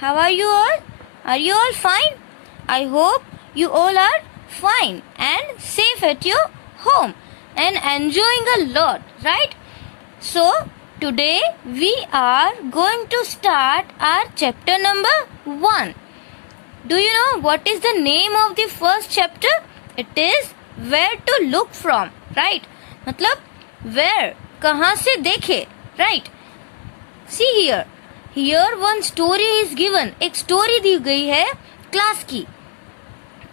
How are you all? Are you all fine? I hope you all are fine and safe at your home and enjoying a lot, right? So, today we are going to start our chapter number 1. Do you know what is the name of the first chapter? It is Where to Look From, right? मतलब where, कहाँ से देखे, right? See here. Here one story is given. एक story दी गई है class की.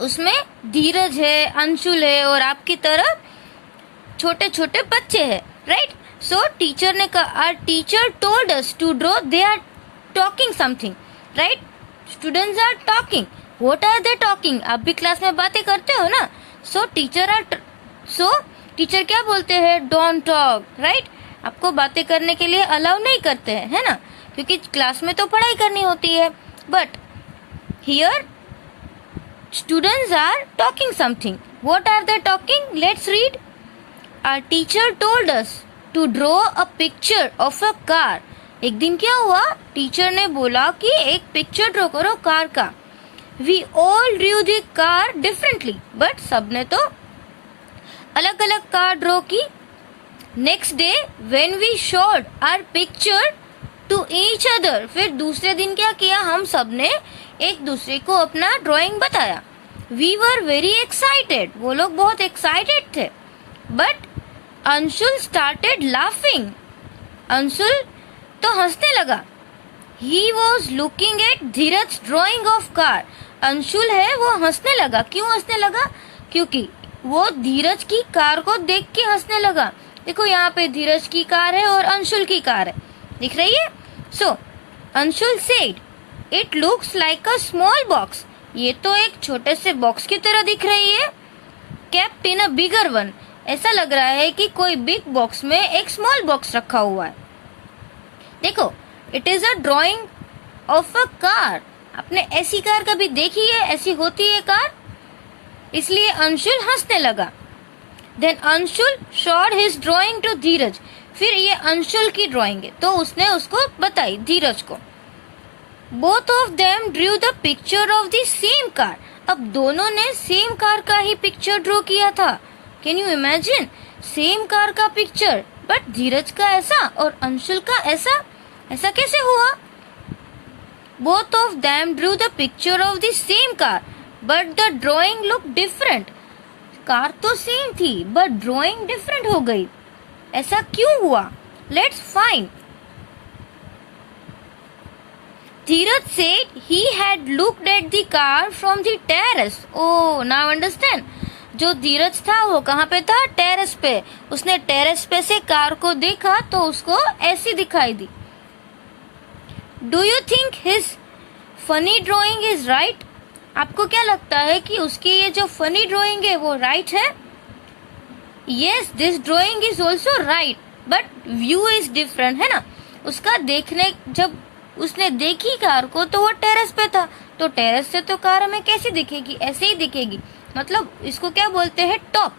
उसमें धीरज है, अंशुल है और आपकी तरह छोटे छोटे बच्चे हैं, राइट? सो टीचर ने कहा, our teacher told us to draw. They are talking something, right? Students are talking. What are they talking? आप भी क्लास में बातें करते हो ना. सो टीचर क्या बोलते हैं? Don't talk, right? आपको बातें करने के लिए अलाउ नहीं करते हैं, है ना, क्योंकि क्लास में तो पढ़ाई करनी होती है. But here students are talking something. What are they talking? Let's read. Our teacher told us to draw a picture of a car. एक दिन क्या हुआ? टीचर ने बोला कि एक पिक्चर ड्रॉ करो कार का. We all drew the car differently. But सबने तो अलग अलग कार ड्रॉ की. Next day when we showed our picture to each other. फिर दूसरे दिन क्या किया? हम सबने एक दूसरे को अपना ड्राइंग बताया. We were very excited. वो लोग बहुत एक्साइटेड थे. But Anshul started laughing. Anshul तो हंसने लगा. He was looking at Dheeraj drawing of car. Anshul है वो हंसने लगा. क्यों हंसने लगा? क्योंकि वो धीरज की कार को देख के हंसने लगा. देखो यहाँ पे धीरज की कार है और अंशुल की कार है, दिख रही है. So Anshul said, it looks like a small box. ये तो एक छोटे से बॉक्स की तरह दिख रही है. Kept in a bigger one. ऐसा लग रहा है कि कोई बिग बॉक्स में एक स्मॉल बॉक्स रखा हुआ है. देखो, it is a drawing of a car. आपने ऐसी कार कभी देखी है? ऐसी होती है कार. इसलिए अंशुल हंसने लगा. Then Anshul showed his drawing to Dheeraj. फिर ये अंशुल की ड्राइंग है तो उसने उसको बताई धीरज को. Both of them Drew the picture of the same car. अब दोनों ने सेम कार का ही पिक्चर ड्रॉ किया था. Can you imagine? Same car का पिक्चर, बट धीरज का ऐसा और अंशुल का ऐसा. ऐसा कैसे हुआ? Both of them Drew the picture of the same car but the drawing look different. Car तो सेम थी बट ड्रॉइंग डिफरेंट हो गई. ऐसा क्यों हुआ? Let's find. Dheeraj said he had looked at the car from the terrace. Oh, now understand. जो धीरज था वो कहाँ पे था? टेरेस पे. उसने टेरेस पे से कार को देखा तो उसको ऐसी दिखाई दी. Do you think his funny drawing is right? आपको क्या लगता है कि उसकी ये जो फनी ड्रॉइंग है वो राइट है? Yes, this drawing is also right but view is different, है ना. उसका देखने, जब उसने देखी कार को तो वो टेरेस पे था. तो टेरेस से तो कार हमें कैसी दिखेगी? ऐसे ही दिखेगी. मतलब इसको क्या बोलते हैं? टॉप.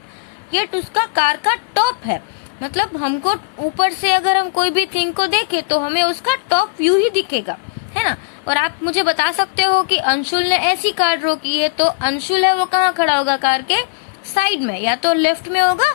ये उसका कार का टॉप है. मतलब हमको ऊपर से अगर हम कोई भी थिंग को देखें तो हमें उसका टॉप व्यू ही दिखेगा, है ना. और आप मुझे बता सकते हो कि अंशुल ने ऐसी कार ड्रॉ की है तो अंशुल है वो कहाँ खड़ा होगा? कार के साइड में, या तो लेफ्ट में होगा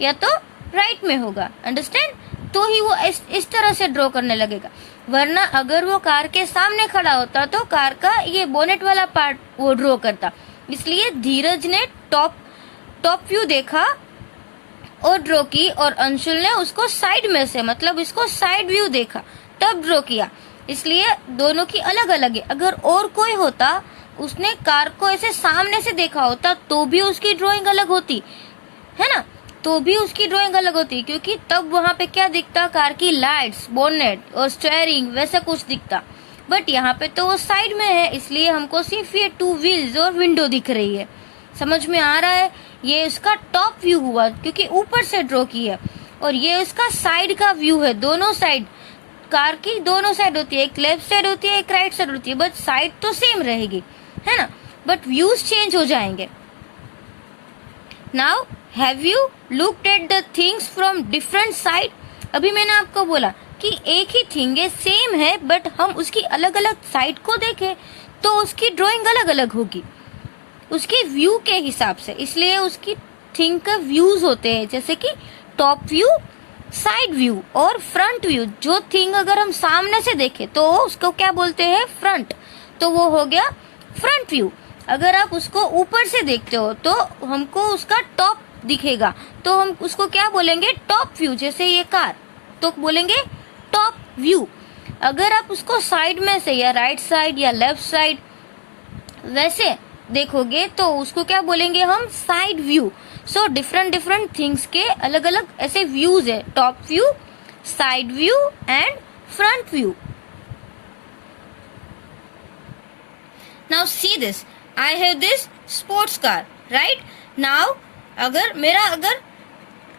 या तो राइट में होगा. अंडरस्टैंड? तो ही वो इस तरह से ड्रॉ करने लगेगा. वरना अगर वो कार के सामने खड़ा होता तो कार का ये बोनेट वाला पार्ट वो ड्रॉ करता. इसलिए धीरज ने टॉप व्यू देखा और ड्रॉ की और अंशुल ने उसको साइड में से, मतलब इसको साइड व्यू देखा तब ड्रॉ किया. इसलिए दोनों की अलग अलग है. अगर और कोई होता, उसने कार को ऐसे सामने से देखा होता तो भी उसकी ड्राइंग अलग होती, है ना. तो भी उसकी ड्राइंग अलग होती क्योंकि तब वहां पे क्या दिखता? कार की लाइट्स, बोनेट और स्टीयरिंग, वैसा कुछ दिखता. बट यहाँ पे तो वो साइड में है इसलिए हमको सिर्फ ये 2 व्हील्स और विंडो दिख रही है. समझ में आ रहा है? ये उसका टॉप व्यू हुआ क्योंकि ऊपर से ड्रॉ की है. और ये उसका साइड का व्यू है. दोनों साइड, कार की दोनों साइड होती है. एक लेफ्ट साइड होती है, एक राइट साइड होती है. बट साइड तो सेम रहेगी, है ना. बट व्यूज चेंज हो जाएंगे. Now have you looked at the things from different side? अभी मैंने आपको बोला कि एक ही थिंग है, सेम है, बट हम उसकी अलग अलग साइड को देखें तो उसकी ड्राइंग अलग अलग होगी उसके व्यू के हिसाब से। इसलिए उसकी थिंग का व्यूज होते हैं, जैसे कि टॉप व्यू, साइड व्यू और फ्रंट व्यू। जो थिंग अगर हम सामने से देखें तो उसको क्या बोलते हैं, फ्रंट, तो वो हो गया फ्रंट व्यू। अगर आप उसको ऊपर से देखते हो तो हमको उसका टॉप दिखेगा, तो हम उसको क्या बोलेंगे, टॉप व्यू। जैसे ये कार, तो बोलेंगे टॉप व्यू। अगर आप उसको साइड में से या राइट साइड या लेफ्ट साइड वैसे देखोगे तो उसको क्या बोलेंगे हम, side view. So different different things के अलग अलग ऐसे व्यूज है, top view, side view and front view. Now see this, I have this sports car, right. Now अगर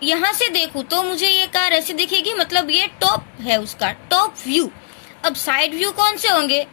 यहाँ से देखूं तो मुझे ये कार ऐसी दिखेगी, मतलब ये टॉप है उसका, टॉप व्यू। अब साइड व्यू कौन से होंगे,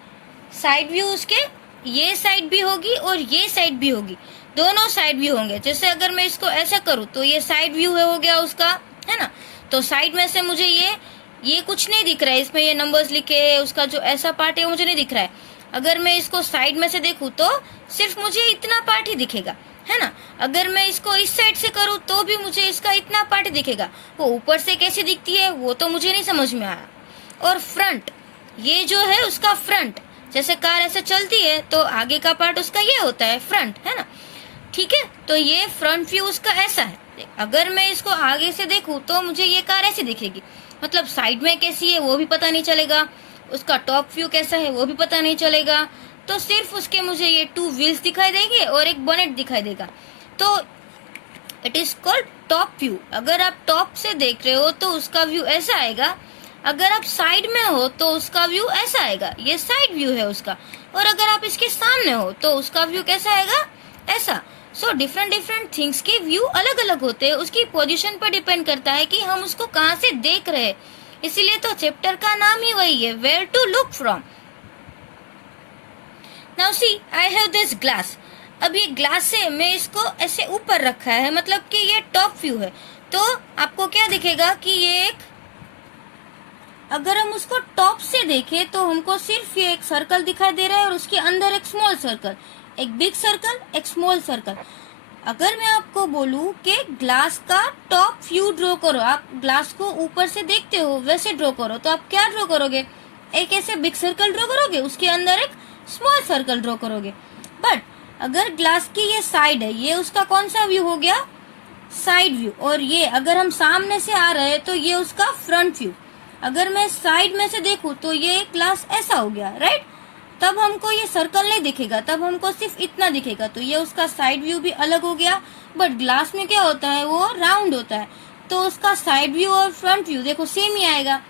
साइड व्यू उसके ये साइड भी होगी और ये साइड भी होगी, दोनों साइड व्यू होंगे। जैसे अगर मैं इसको ऐसा करूँ तो ये साइड व्यू हो गया उसका, है ना। तो साइड में से मुझे ये कुछ नहीं दिख रहा है, इसमें ये नंबर्स लिखे हैं, उसका जो ऐसा पार्ट है वो मुझे नहीं दिख रहा है। अगर मैं इसको साइड में से देखूँ तो सिर्फ मुझे इतना पार्ट ही दिखेगा, है ना। अगर मैं इसको इस साइड से करूँ तो भी मुझे इसका इतना पार्ट दिखेगा। वो ऊपर से कैसे दिखती है वो तो मुझे नहीं समझ में आया। और फ्रंट, ये जो है उसका फ्रंट, जैसे कार ऐसे चलती है तो आगे का पार्ट उसका ये होता है फ्रंट, है ना, ठीक है। तो ये फ्रंट व्यू उसका ऐसा है। अगर मैं इसको आगे से देखूं तो मुझे ये कार ऐसी दिखेगी, मतलब साइड में कैसी है वो भी पता नहीं चलेगा, उसका टॉप व्यू कैसा है वो भी पता नहीं चलेगा। तो सिर्फ उसके मुझे ये 2 व्हील्स दिखाई देंगे और एक बोनेट दिखाई देगा। तो it is called top view. अगर आप टॉप से देख रहे हो तो उसका व्यू ऐसा आएगा, अगर आप साइड में हो तो उसका व्यू ऐसा आएगा, ये साइड व्यू है उसका। और अगर आप इसके सामने हो तो उसका व्यू कैसा आएगा, ऐसा। सो डिफरेंट डिफरेंट थिंग्स के व्यू अलग अलग होते हैं, उसकी पोजीशन पर डिपेंड करता है कि हम उसको कहाँ से देख रहे हैं। इसीलिए तो चैप्टर का नाम ही वही है, where to look from. Now see, I have this glass. अब ये ग्लास से मैं इसको ऐसे ऊपर रखा है, मतलब कि ये टॉप व्यू है। तो आपको क्या दिखेगा कि ये एक, अगर हम उसको टॉप से देखें तो हमको सिर्फ ये एक सर्कल दिखाई दे रहा है और उसके अंदर एक स्मॉल सर्कल, एक बिग सर्कल, एक स्मॉल सर्कल। अगर मैं आपको बोलूं कि ग्लास का टॉप व्यू ड्रॉ करो, आप ग्लास को ऊपर से देखते हो वैसे ड्रॉ करो, तो आप क्या ड्रॉ करोगे, एक ऐसे बिग सर्कल ड्रॉ करोगे, उसके अंदर एक स्मॉल सर्कल ड्रॉ करोगे। बट अगर ग्लास की ये साइड है, ये उसका कौन सा व्यू हो गया, साइड व्यू। और ये अगर हम सामने से आ रहे हैं तो ये उसका फ्रंट व्यू। अगर मैं साइड में से देखूं तो ये ग्लास ऐसा हो गया, राइट। तब हमको ये सर्कल नहीं दिखेगा, तब हमको सिर्फ इतना दिखेगा, तो ये उसका साइड व्यू भी अलग हो गया। बट ग्लास में क्या होता है, वो राउंड होता है, तो उसका साइड व्यू और फ्रंट व्यू देखो सेम ही आएगा।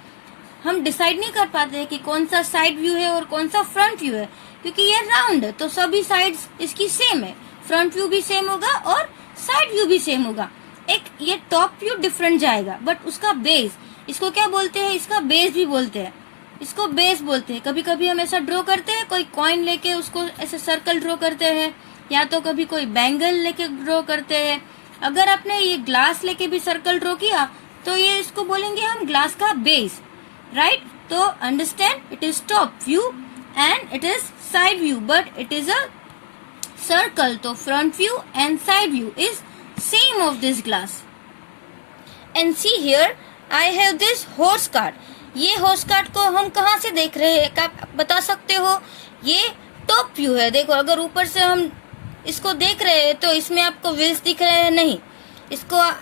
हम डिसाइड नहीं कर पाते हैं कि कौन सा साइड व्यू है और कौन सा फ्रंट व्यू है, क्योंकि ये राउंड है तो सभी साइड्स इसकी सेम है, फ्रंट व्यू भी सेम होगा और साइड व्यू भी सेम होगा। एक ये टॉप व्यू डिफरेंट जाएगा, बट उसका बेस, इसको क्या बोलते हैं, इसका बेस भी बोलते हैं, इसको बेस बोलते हैं। कभी कभी हम ऐसा ड्रॉ करते हैं, कोई कॉइन लेके उसको ऐसे सर्कल ड्रॉ करते हैं, या तो कभी कोई बैंगल लेके ड्रॉ करते हैं। अगर आपने ये ग्लास लेके भी सर्कल ड्रॉ किया तो ये इसको बोलेंगे हम ग्लास का बेस, राइट। तो understand, it is top view and it is side view, but it is a circle. तो front view and side view is same of this glass. And see here, I have this horse cart. ये horse cart को हम कहाँ से देख रहे हैं, आप बता सकते हो, ये टॉप व्यू है। देखो अगर ऊपर से हम इसको देख रहे हैं तो इसमें आपको व्हील्स दिख रहे हैं, नहीं,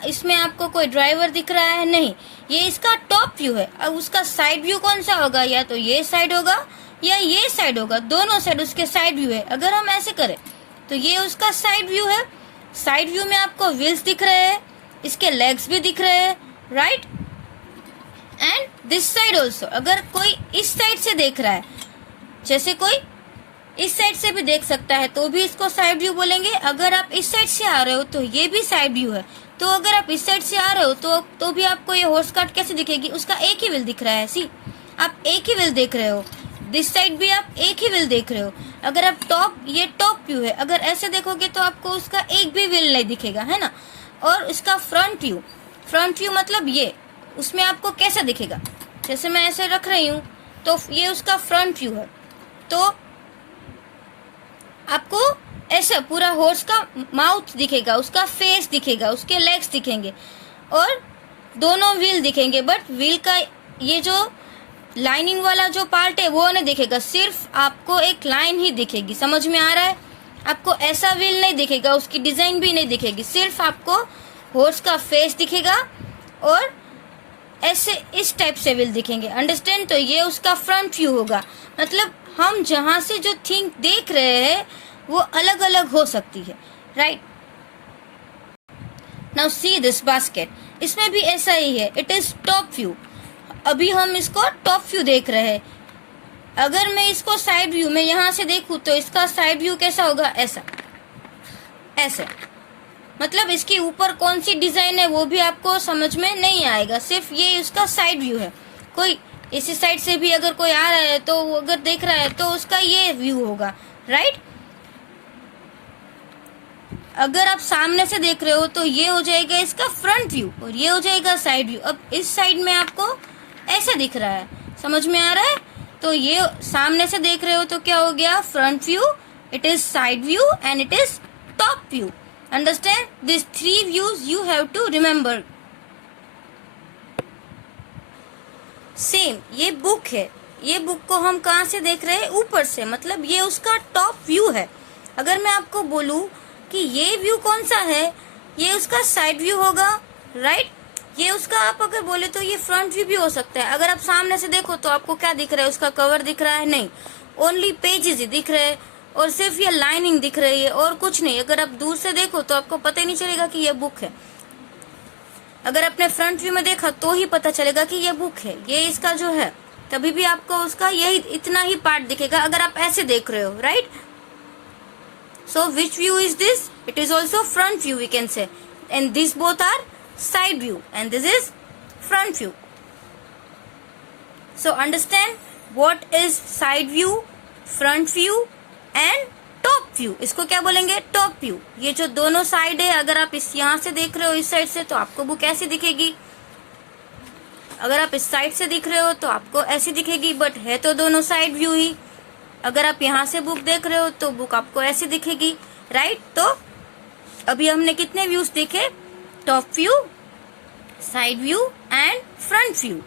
इसमें आपको कोई ड्राइवर दिख रहा है, नहीं, ये इसका टॉप व्यू है। अब उसका साइड व्यू कौन सा होगा, या तो ये साइड होगा या ये साइड होगा, दोनों साइड उसके साइड व्यू है। अगर हम ऐसे करें तो ये उसका साइड व्यू है। साइड व्यू में आपको व्हील्स दिख रहे हैं, इसके लेग्स भी दिख रहे हैं, right. And this side also, अगर कोई इस साइड से देख रहा है, जैसे कोई इस साइड से भी देख सकता है, तो भी इसको साइड व्यू बोलेंगे। अगर आप इस साइड से आ रहे हो तो ये भी साइड व्यू है। तो अगर आप इस साइड से आ रहे हो तो भी आपको ये हॉर्स कार्ट कैसे दिखेगी, उसका एक ही व्हील दिख रहा है। सी, आप एक ही व्हील देख रहे हो, दिस साइड भी आप एक ही व्हील देख रहे हो। अगर आप ये टॉप व्यू है, अगर ऐसे देखोगे तो आपको उसका एक भी व्हील नहीं दिखेगा, है ना। और इसका फ्रंट व्यू मतलब ये, उसमें आपको कैसा दिखेगा, जैसे मैं ऐसे रख रही हूँ तो ये उसका फ्रंट व्यू है। तो आपको ऐसा पूरा हॉर्स का माउथ दिखेगा, उसका फेस दिखेगा, उसके लेग्स दिखेंगे और दोनों व्हील दिखेंगे, बट व्हील का ये जो लाइनिंग वाला जो पार्ट है वो नहीं दिखेगा, सिर्फ आपको एक लाइन ही दिखेगी। समझ में आ रहा है? आपको ऐसा व्हील नहीं दिखेगा, उसकी डिजाइन भी नहीं दिखेगी, सिर्फ आपको हॉर्स का फेस दिखेगा और ऐसे इस टाइप से व्हील दिखेंगे। अंडरस्टैंड? तो ये उसका फ्रंट व्यू होगा। मतलब हम जहां से जो थिंग देख रहे हैं वो अलग अलग हो सकती है, right? Now see this basket, इसमें भी ऐसा ही है, इट इज टॉप व्यू। अभी हम इसको टॉप व्यू देख रहे हैं। अगर मैं इसको साइड व्यू में यहां से देखूं तो इसका साइड व्यू कैसा होगा? ऐसा, ऐसे। मतलब इसके ऊपर कौन सी डिजाइन है वो भी आपको समझ में नहीं आएगा, सिर्फ ये उसका साइड व्यू है। कोई इसी साइड से भी अगर कोई आ रहा है तो अगर देख रहा है तो उसका ये व्यू होगा, राइट? अगर आप सामने से देख रहे हो तो ये हो जाएगा इसका फ्रंट व्यू और ये हो जाएगा साइड व्यू। अब इस साइड में आपको ऐसे दिख रहा है, समझ में आ रहा है? तो ये सामने से देख रहे हो तो क्या हो गया? Front view, it is side view and it is top view. Understand? This 3 views you have to remember. Same ये बुक है, ये बुक को हम कहाँ से देख रहे हैं? ऊपर से, मतलब ये उसका टॉप व्यू है। अगर मैं आपको बोलूं कि ये व्यू कौन सा है, ये उसका साइड व्यू होगा, राइट? ये उसका आप अगर बोले तो ये फ्रंट व्यू भी हो सकता है। अगर आप सामने से देखो तो आपको क्या दिख रहा है? उसका कवर दिख रहा है? नहीं, ओनली पेजेस ही दिख रहे हैं और सिर्फ ये लाइनिंग दिख रही है और कुछ नहीं। अगर आप दूर से देखो तो आपको पता ही नहीं चलेगा कि ये बुक है। अगर आपने फ्रंट व्यू में देखा तो ही पता चलेगा कि ये बुक है, ये इसका जो है, तभी भी आपको उसका यही इतना ही पार्ट दिखेगा अगर आप ऐसे देख रहे हो, right? So which view is this? It is also front view, we can say, and these both are side view and this is front view. So understand what is side view, front view and top view. इसको क्या बोलेंगे? top view. ये जो दोनों side है, अगर आप इस यहाँ से देख रहे हो इस साइड से तो आपको बुक ऐसी दिखेगी, अगर आप इस साइड से दिख रहे हो तो आपको ऐसी दिखेगी, बट है तो दोनों साइड व्यू ही। अगर आप यहाँ से बुक देख रहे हो तो बुक आपको ऐसी दिखेगी, राइट? तो अभी हमने कितने व्यूज देखे? Top view, side view and front view.